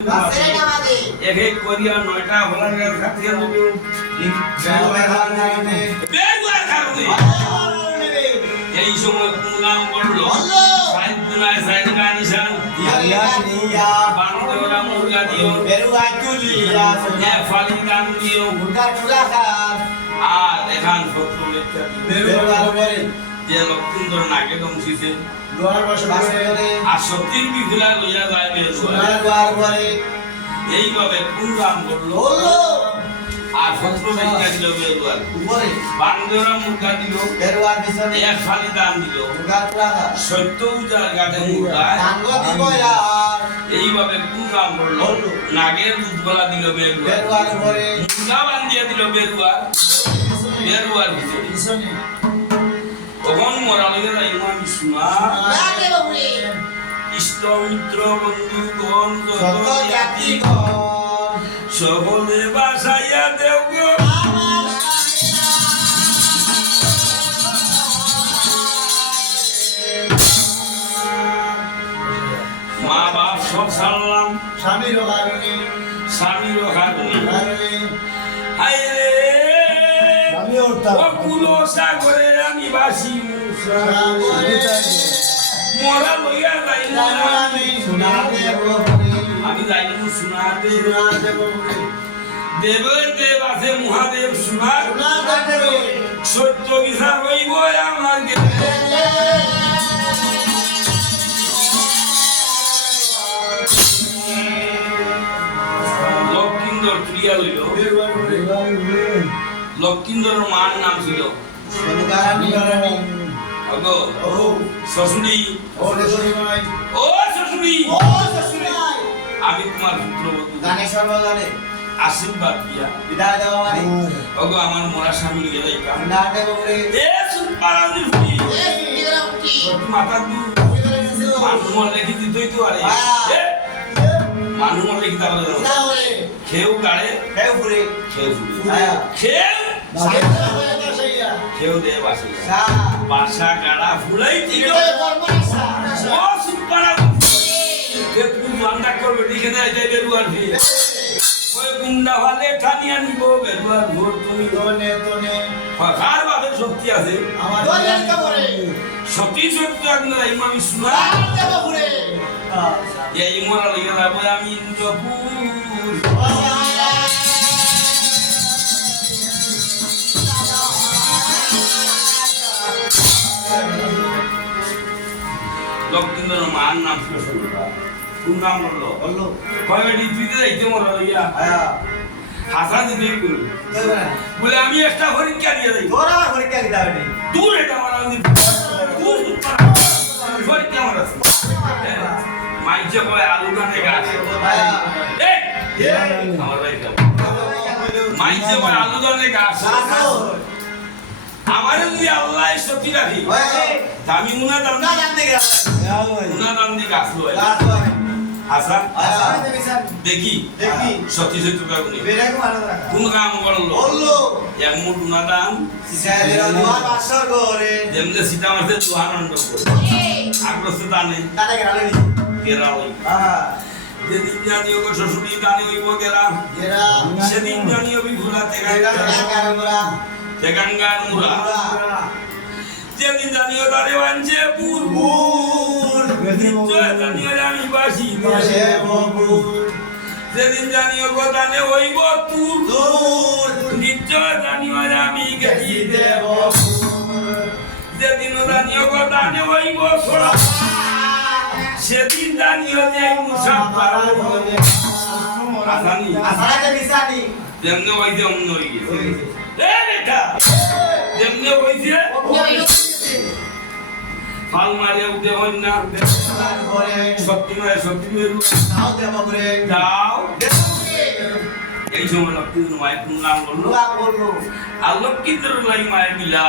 एक एक कोरिया नोएटा होलंगा खातिया लोगो बेगुआ खारुनी এই সময় কুলাম করলো সাইদ দুনায় সাইদ গানিশান ইয়া নিয়া বান্দরা মুরগা দিও বেরুয়া চুলিয়া এ ফালি গান দিও মুরগা চুলা খা আর এখান ফটো লেখা বেরুয়া করে যে লক্ষিন্দর নাকে দমছিছে লোয়ার বসে করে আর সত্যির বিগুলা লইয়া যায় বেরুয়া করে এইভাবে কুলাম করলো আর ফটো লেখা দিল বেরুয়ার উপরে বান্দরা মুরগা দিল বেরুয়ার পিছনে এক ফালি দান দিল মুরগা চুলা খা সত্য উজার গাটে মুরগা দাঙ্গ দিব यार এইভাবে কুলাম করলো নাগের দুধ গলা দিল বেরুয়ার উপরে মুরগা বান্ধিয়া দিল বেরুয়ার পিছনে তখন মরালিয়া যাই আমি শোনা লাগে বাবুরে ইষ্ট মিত্র বন্ধু গণ যত জাতি গণ সকলে বাসাইয়া দেও গো মা বাপ সব ছাড়লাম স্বামীরও কারণে হায়রে অকুলো সাগরে আমি বাসি মরা লইয়া যাইলাম আমি যাইলাম শোনাতে দেবের দেব আছে মহাদেব শোনা সত্য বিচার হইব আমার লক্ষিন্দর ক্রিয়া লইল লক্ষিন্দরের মার নাম ছিল শ্বশুরি আমি তোমার পুত্রবধূ আশীর্বাদ দিয়া বিদায় দেওয়া মানে ওগো আমার মরা স্বামী লইয়া যাইতাম না দেব রে এ সুপারানি ফুটি এ সুটিরা উঠি মাথা দু মানুষ মন লেখি দিতই তো আরে মানুষ মন লেখি তাহলে না ওরে খেউ গাড়ে খেউ ফুরে খেউ খেউ দে বাসিয়া বাসা গাড়া ফুলাই দিল ও সুপারা কে তুমি মান্ডা করবে লিখে দেয় যাই বেরুয়ার ভি ওই গুন্ডা ভালে ঠানিয়া নিব বেরুয়ার ভোট তুমি তোনে কার বাপের শক্তি আছে আমার দলের কবরে শক্তি আপনারা ইমামি শুনা দেব ঘুরে এই মোরা লইয়া যাব আমি ইন্দ্রপুর লক্ষিন্দর মার নাম ছিল কোন নাম বললো কয় বেটি তুই তো যাইতে মরা লইয়া হাসা দিতে বলে আমি একটা পরীক্ষা দিয়ে যাই তোর আমার পরীক্ষা দিতে হবে দূর এটা আমার দূর পরীক্ষা আমার আছে মাইজে কয় আলু গানে গাছ আমার ভাই মাইজে কয় আলু গানে গাছ আমারে যদি আল্লাহ সত্যি রাখি আমি মুনা দান দিয়ে গাছ লয় হাসান দেখি সত্যি সত্যি কোন কাম করলো এক মুঠ মুনা দান যেমনি সীতা মাসে দুহানন্দ করে আগ্রস্ত দানে কেরালই যেদিন জানিও গো শ্বশুরি দানে হইব গেরা সেদিন জানিও বিভুলা তেগাঙ্গার মুরা যেদিন জানিও তারে বাঞ্চে পুরপুর নিশ্চয় জানিও আমি বাসি যেদিন জানিও গো দানে হইব তুর নিশ্চয় জানিও আমি গেছি দেব যেদিন জানিও গো দানে হইব সোড়া সেদিন জানিও যে মুসাফার আসানি যেমন হইছে অন্য হয়ে গেছে বেটা যেমনে হইছে ফাল মারিয়া উঠে হই না সত্যি মেরু যাও এই সময় লক্ষ্মীন্দর মায়ের কোন নাম বললো আর লক্ষ্মীন্দর লাই মায়ের মিলা